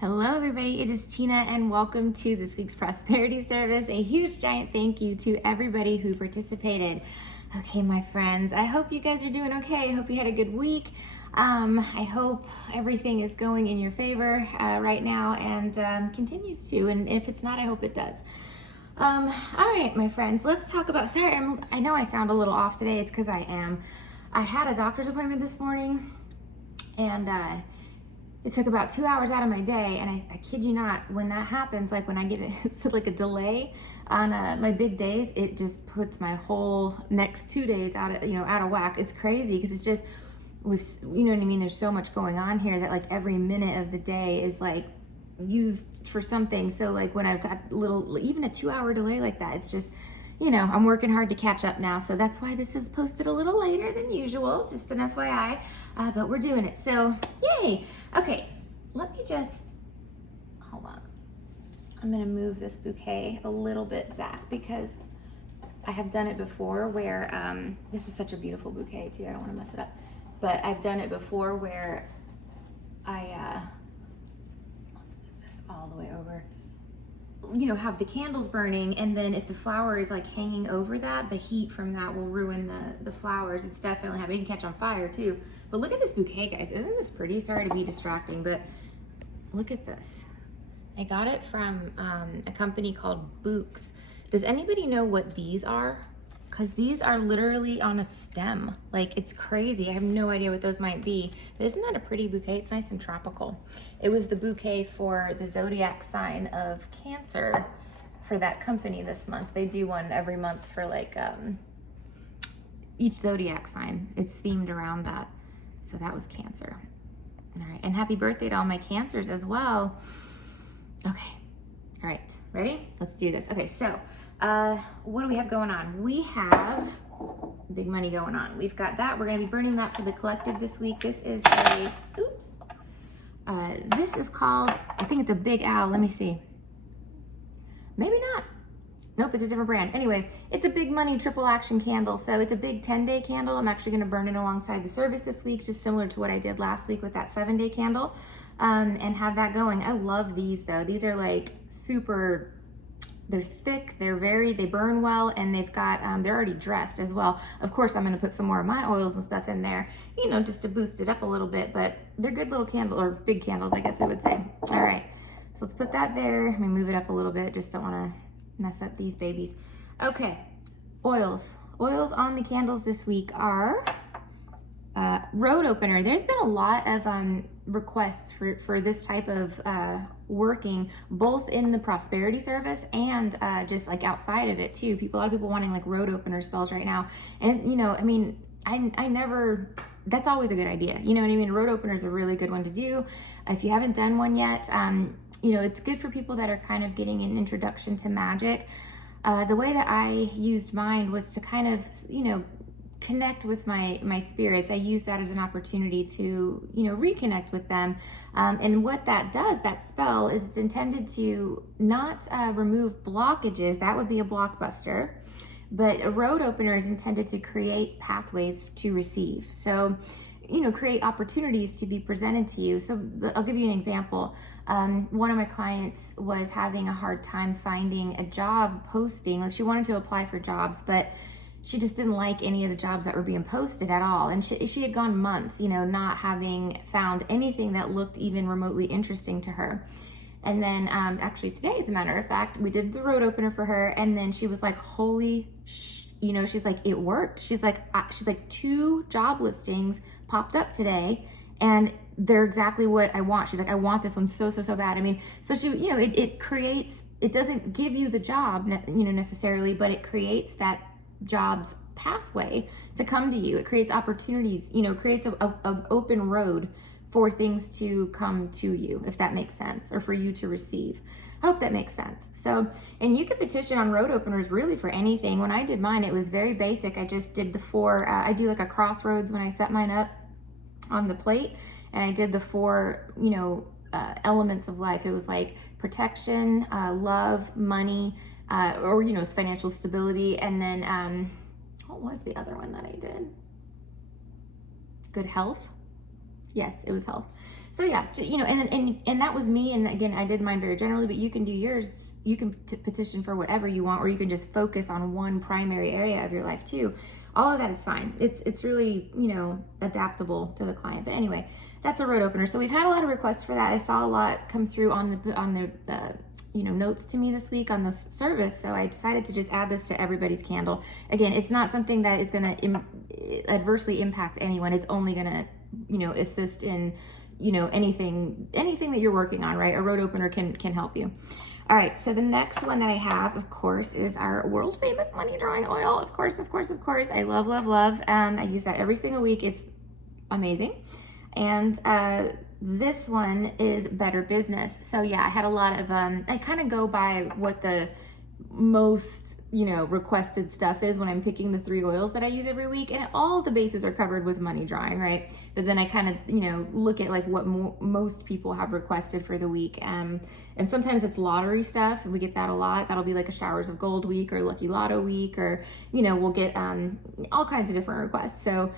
Hello everybody, it is Tina and welcome to this week's prosperity service. A huge giant thank you to everybody who participated. Okay, my friends, I hope you guys are doing okay. I hope you had a good week. I hope everything is going in your favor right now and continues to, and if it's not, I hope it does. All right, my friends, let's talk about, sorry, I know I sound a little off today. It's because I am. I had a doctor's appointment this morning and it took about 2 hours out of my day, and I kid you not, when that happens, like when I get it's like a delay on my big days, it just puts my whole next 2 days out of whack. It's crazy because it's just you know what I mean. There's so much going on here that like every minute of the day is like used for something. So like when I've got even a 2 hour delay like that, it's just, you know, I'm working hard to catch up now. So that's why this is posted a little later than usual, just an FYI, but we're doing it. So yay. Okay, let me just, hold on. I'm gonna move this bouquet a little bit back because I have done it before where, this is such a beautiful bouquet too, I don't wanna mess it up, but I've done it before where let's move this all the way over, you know, have the candles burning, and then if the flower is like hanging over that, the heat from that will ruin the flowers. It's definitely happening. It can catch on fire too. But look at this bouquet, guys. Isn't this pretty? Sorry to be distracting, but look at this. I got it from a company called Books. Does anybody know what these are? Because these are literally on a stem. Like, it's crazy. I have no idea what those might be. But isn't that a pretty bouquet? It's nice and tropical. It was the bouquet for the zodiac sign of Cancer for that company this month. They do one every month for like each zodiac sign. It's themed around that. So that was Cancer. All right, and happy birthday to all my Cancers as well. Okay, all right, ready? Let's do this. Okay, so what do we have going on? We have big money going on. We've got that. We're going to be burning that for the collective this week. This is this is called, I think it's a Big Owl. Let me see. Maybe not. Nope, it's a different brand. Anyway, it's a big money triple action candle. So it's a big 10-day candle. I'm actually going to burn it alongside the service this week, just similar to what I did last week with that 7-day candle, and have that going. I love these though. These are like super, they're thick, they burn well, and they've got, they're already dressed as well. Of course, I'm going to put some more of my oils and stuff in there, you know, just to boost it up a little bit, but they're good little candle, or big candles, I guess we would say. All right, so let's put that there. Let me move it up a little bit. Just don't want to mess up these babies. Okay, oils on the candles this week are road opener. There's been a lot of requests for this type of working, both in the prosperity service and just like outside of it too. A lot of people wanting like road opener spells right now. And you know, I mean, I never, that's always a good idea. You know what I mean? A road opener is a really good one to do. If you haven't done one yet, you know, it's good for people that are kind of getting an introduction to magic. The way that I used mine was to kind of, you know, connect with my spirits. I use that as an opportunity to, you know, reconnect with them. And what that does, that spell, is it's intended to not remove blockages. That would be a blockbuster. But a road opener is intended to create pathways to receive. So, you know, create opportunities to be presented to you. So I'll give you an example. One of my clients was having a hard time finding a job posting. Like, she wanted to apply for jobs, but she just didn't like any of the jobs that were being posted at all. And she had gone months, you know, not having found anything that looked even remotely interesting to her. And then actually today, as a matter of fact, we did the road opener for her, and then she was like, holy you know, she's like, it worked. She's like 2 job listings popped up today, and they're exactly what I want. She's like, I want this one so bad. I mean, so she, you know, it creates, it doesn't give you the job, you know, necessarily, but it creates that job's pathway to come to you. It creates opportunities, you know, creates an open road for things to come to you, if that makes sense, or for you to receive. I hope that makes sense. So, and you can petition on road openers really for anything. When I did mine, it was very basic. I just did the 4, I do like a crossroads when I set mine up on the plate, and I did the 4, you know, elements of life. It was like protection, love, money, or, you know, financial stability. And then, what was the other one that I did? Good health. Yes, it was health. So yeah, you know, and that was me. And again, I did mine very generally, but you can do yours. You can petition for whatever you want, or you can just focus on one primary area of your life too. All of that is fine. It's really, you know, adaptable to the client. But anyway, that's a road opener. So we've had a lot of requests for that. I saw a lot come through on the you know, notes to me this week on this service. So I decided to just add this to everybody's candle. Again, it's not something that is going to adversely impact anyone. It's only going to, you know, assist in, you know, anything that you're working on, right? A road opener can help you. All right, so the next one that I have, of course, is our world famous money drawing oil. Of course. I love. I use that every single week. It's amazing. And this one is Better Business. So yeah, I had a lot of, I kind of go by what the most, you know, requested stuff is when I'm picking the 3 oils that I use every week, and all the bases are covered with money drawing, right? But then I kind of, you know, look at like what most people have requested for the week, and sometimes it's lottery stuff, and we get that a lot. That'll be like a Showers of Gold week or Lucky Lotto week, or, you know, we'll get all kinds of different requests. So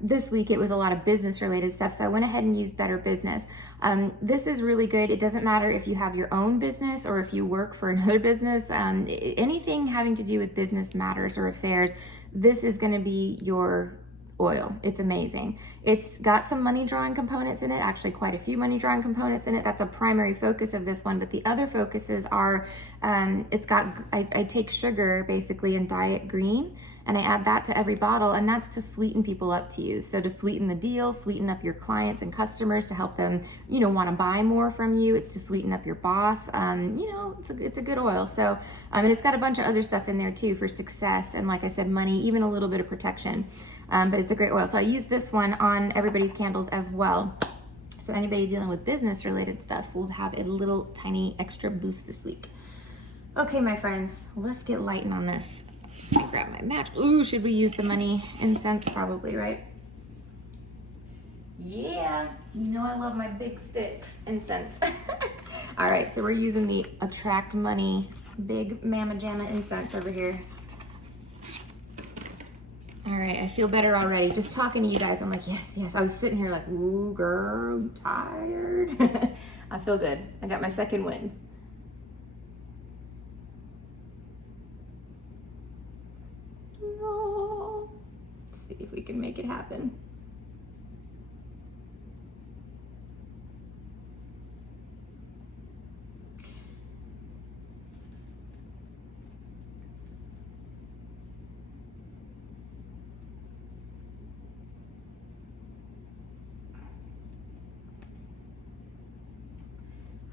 this week it was a lot of business related stuff, so I went ahead and used Better Business. This is really good. It doesn't matter if you have your own business or if you work for another business. Anything having to do with business matters or affairs, this is going to be your oil. It's amazing. It's got some money drawing components in it, actually quite a few money drawing components in it. That's a primary focus of this one, but the other focuses are, it's got, I take sugar basically and dye it green, and I add that to every bottle, and that's to sweeten people up to you. So to sweeten the deal, sweeten up your clients and customers, to help them, you know, want to buy more from you. It's to sweeten up your boss. You know, it's a good oil. So, and it's got a bunch of other stuff in there too for success, and like I said, money, even a little bit of protection. But it's a great oil. So I use this one on everybody's candles as well. So anybody dealing with business related stuff will have a little tiny extra boost this week. Okay, my friends, let's get lighting on this. Let me grab my match. Ooh, should we use the money incense? Probably, right? Yeah, you know I love my big sticks incense. All right, so we're using the Attract Money big Mama Jamma incense over here. All right, I feel better already. Just talking to you guys, I'm like, yes. I was sitting here like, ooh, girl, you tired? I feel good. I got my second wind. Oh, let's see if we can make it happen.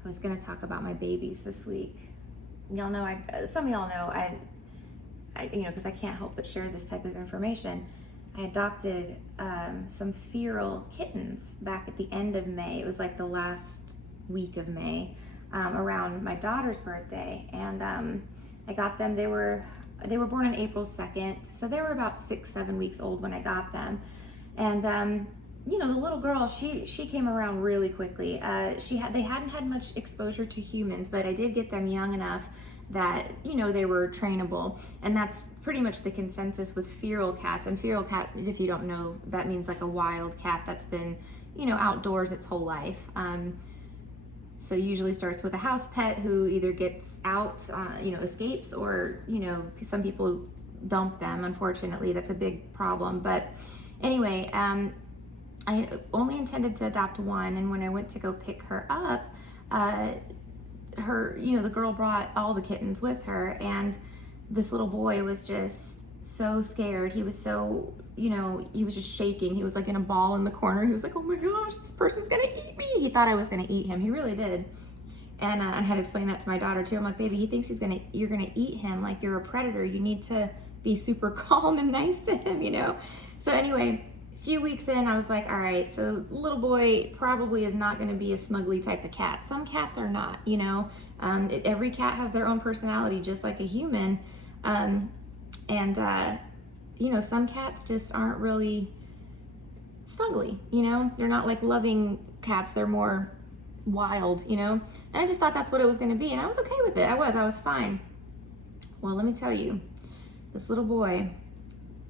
I was gonna talk about my babies this week. Y'all know, some of y'all know, I you know, because I can't help but share this type of information. I adopted some feral kittens back at the end of May. It was like the last week of May, around my daughter's birthday, and I got them. They were born on April 2nd, so they were about 6-7 weeks old when I got them, and you know, the little girl, she came around really quickly. They hadn't had much exposure to humans, but I did get them young enough that, you know, they were trainable. And that's pretty much the consensus with feral cats. And feral cat, if you don't know, that means like a wild cat that's been, you know, outdoors its whole life. So usually starts with a house pet who either gets out, you know, escapes, or, you know, some people dump them. Unfortunately, that's a big problem. But anyway, I only intended to adopt one, and when I went to go pick her up, you know, the girl brought all the kittens with her, and this little boy was just so scared. He was so, you know, he was just shaking. He was like in a ball in the corner. He was like, oh my gosh, this person's gonna eat me. He thought I was gonna eat him. He really did. And I had to explain that to my daughter too. I'm like, baby, he thinks you're gonna eat him. Like, you're a predator. You need to be super calm and nice to him, you know? So anyway, a few weeks in, I was like, all right, so little boy probably is not going to be a snuggly type of cat. Some cats are not, you know. Every cat has their own personality, just like a human. You know, some cats just aren't really snuggly, you know. They're not like loving cats. They're more wild, you know. And I just thought that's what it was going to be, and I was okay with it. I was fine. Well, let me tell you, this little boy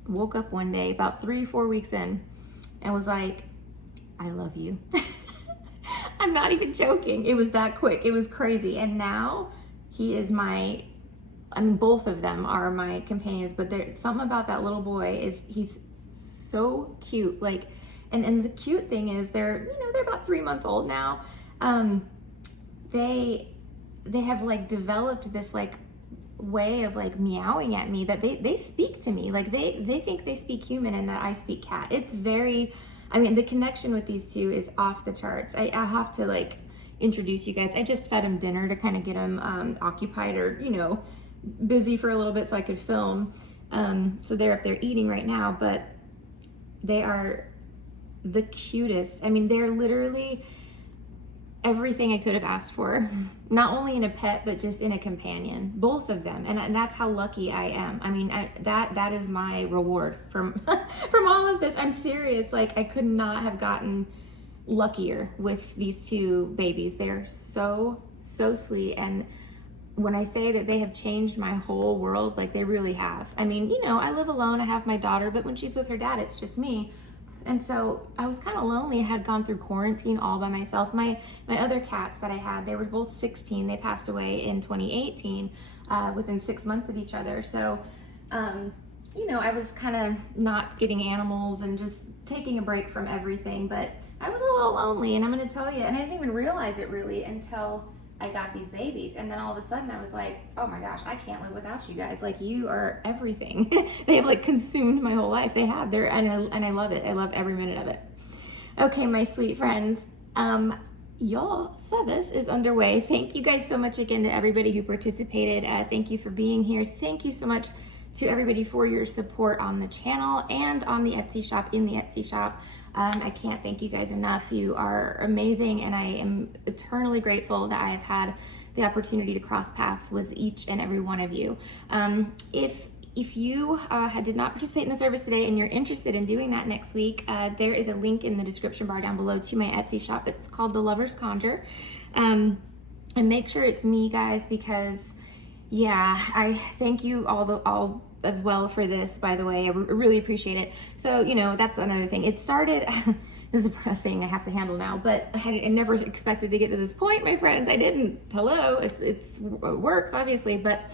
woke up one day about 3-4 weeks in and was like, I love you. I'm not even joking. It was that quick. It was crazy. And now he is my, I mean, both of them are my companions, but there's something about that little boy he's so cute. Like, and the cute thing is they're about 3 months old now. They have like developed this like way of like meowing at me that they speak to me. Like they think they speak human and that I speak cat. It's very, I mean, the connection with these two is off the charts. I have to like introduce you guys. I just fed him dinner to kind of get him occupied or, busy for a little bit so I could film. So they're up there eating right now, but they are the cutest. I mean, they're literally everything I could have asked for, not only in a pet, but just in a companion, both of them. And that's how lucky I am. I mean, that is my reward from, from all of this. I'm serious. Like, I could not have gotten luckier with these two babies. They're so, so sweet. And when I say that they have changed my whole world, like they really have. I mean, I live alone. I have my daughter, but when she's with her dad, it's just me. And so I was kind of lonely. I had gone through quarantine all by myself. My other cats that I had, they were both 16. They passed away in 2018, within 6 months of each other. So, I was kind of not getting animals and just taking a break from everything. But I was a little lonely, and I'm going to tell you, and I didn't even realize it really until I got these babies. And then all of a sudden I was like, oh my gosh, I can't live without you guys. Like, you are everything. They have like consumed my whole life. They have. And I love it. I love every minute of it. Okay, my sweet friends, your service is underway. Thank you guys so much again to everybody who participated. Thank you for being here. Thank you so much to everybody for your support on the channel and on the Etsy shop, in the Etsy shop. I can't thank you guys enough. You are amazing, and I am eternally grateful that I have had the opportunity to cross paths with each and every one of you. If you did not participate in the service today and you're interested in doing that next week, there is a link in the description bar down below to my Etsy shop. It's called The Lover's Conjure. And make sure it's me, guys, because yeah, I thank you all as well for this, by the way. I really appreciate it. So, that's another thing. It started, this is a thing I have to handle now, but I never expected to get to this point, my friends. I didn't. Hello, it works, obviously, but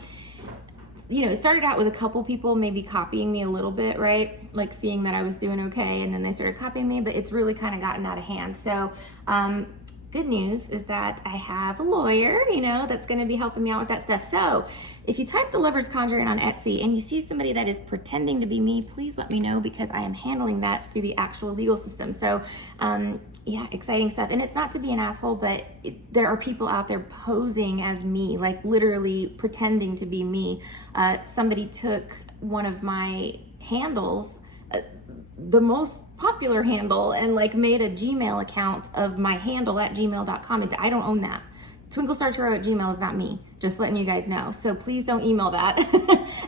it started out with a couple people maybe copying me a little bit, right? Like seeing that I was doing okay, and then they started copying me, but it's really kind of gotten out of hand. So, good news is that I have a lawyer, that's going to be helping me out with that stuff. So if you type The Lover's Conjure in on Etsy and you see somebody that is pretending to be me, please let me know, because I am handling that through the actual legal system. So yeah, exciting stuff. And it's not to be an asshole, but there are people out there posing as me, like literally pretending to be me. Somebody took one of my handles, the most popular handle, and like made a Gmail account of my handle at gmail.com. And I don't own that. Twinklestartarot at Gmail is not me, just letting you guys know. So please don't email that.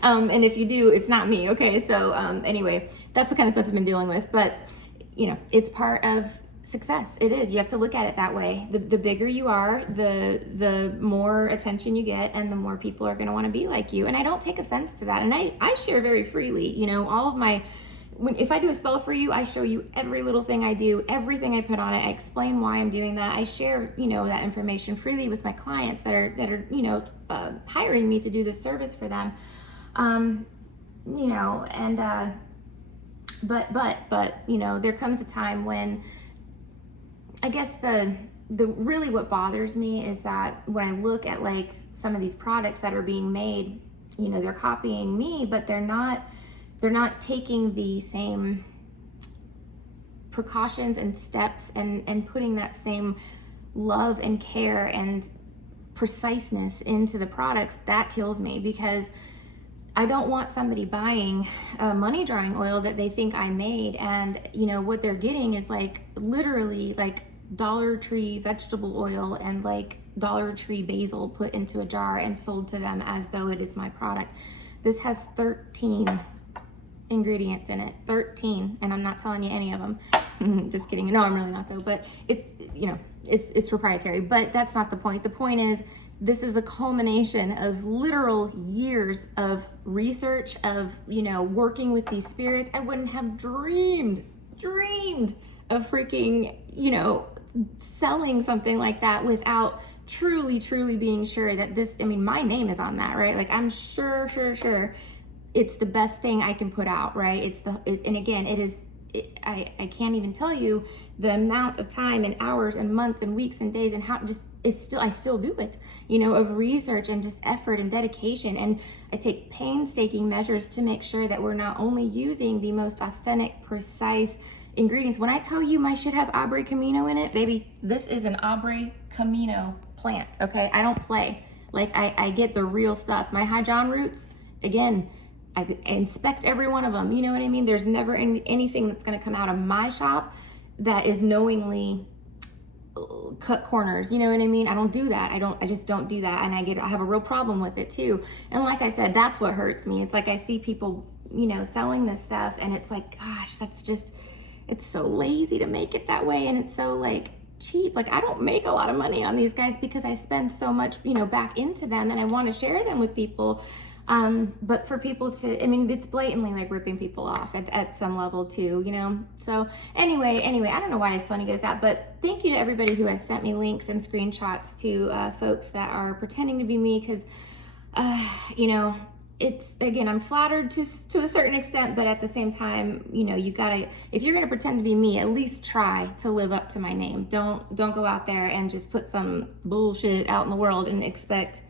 And if you do, it's not me. Okay. So anyway, that's the kind of stuff I've been dealing with, but it's part of success. It is. You have to look at it that way. The bigger you are, the more attention you get, and the more people are going to want to be like you. And I don't take offense to that. And I share very freely, all of my, if I do a spell for you, I show you every little thing I do, everything I put on it. I explain why I'm doing that. I share, that information freely with my clients that are hiring me to do this service for them. But there comes a time when I guess the really what bothers me is that when I look at like some of these products that are being made, they're copying me, but they're not taking the same precautions and steps and putting that same love and care and preciseness into the products. That kills me, because I don't want somebody buying money drawing oil that they think I made, and what they're getting is like literally like Dollar Tree vegetable oil and like Dollar Tree basil put into a jar and sold to them as though it is my product. This has 13 ingredients in it, 13, and I'm not telling you any of them. Just kidding. No, I'm really not though, but it's it's proprietary, but that's not the point. The point is, this is a culmination of literal years of research, of working with these spirits. I wouldn't have dreamed of freaking selling something like that without truly being sure that this, I mean, my name is on that, right? Like I'm sure it's the best thing I can put out, right? And again, I can't even tell you the amount of time and hours and months and weeks and days and how I still do it, you know, of research and just effort and dedication. And I take painstaking measures to make sure that we're not only using the most authentic, precise ingredients. When I tell you my shit has Aubrey Camino in it, baby, this is an Aubrey Camino plant, okay? I don't play. Like I get the real stuff. My High John roots, again, I inspect every one of them. You know what I mean? There's never anything that's going to come out of my shop that is knowingly cut corners. You know what I mean? I don't do that. I just don't do that. And I have a real problem with it too. And like I said, that's what hurts me. It's like I see people, you know, selling this stuff and it's like, gosh, it's so lazy to make it that way. And it's so like cheap. Like I don't make a lot of money on these guys because I spend so much, you know, back into them and I want to share them with people. But for people to, I mean, it's blatantly like ripping people off at some level too, you know? So anyway, I don't know why I was telling you guys that, but thank you to everybody who has sent me links and screenshots to, folks that are pretending to be me. Cause, you know, it's, again, I'm flattered to a certain extent, but at the same time, you know, you gotta, if you're gonna pretend to be me, at least try to live up to my name. Don't go out there and just put some bullshit out in the world and expect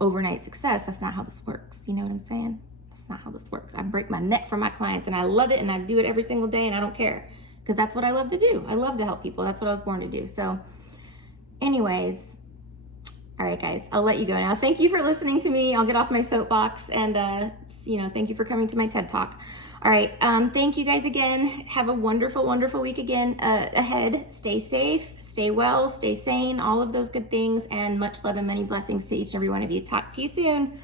overnight success. That's not how this works. You know what I'm saying? That's not how this works. I break my neck for my clients and I love it and I do it every single day and I don't care because that's what I love to do. I love to help people. That's what I was born to do. So anyways, all right, guys, I'll let you go now. Thank you for listening to me. I'll get off my soapbox and, you know, thank you for coming to my TED Talk. All right. Thank you guys again. Have a wonderful week again ahead. Stay safe, stay well, stay sane, all of those good things, and much love and many blessings to each and every one of you. Talk to you soon.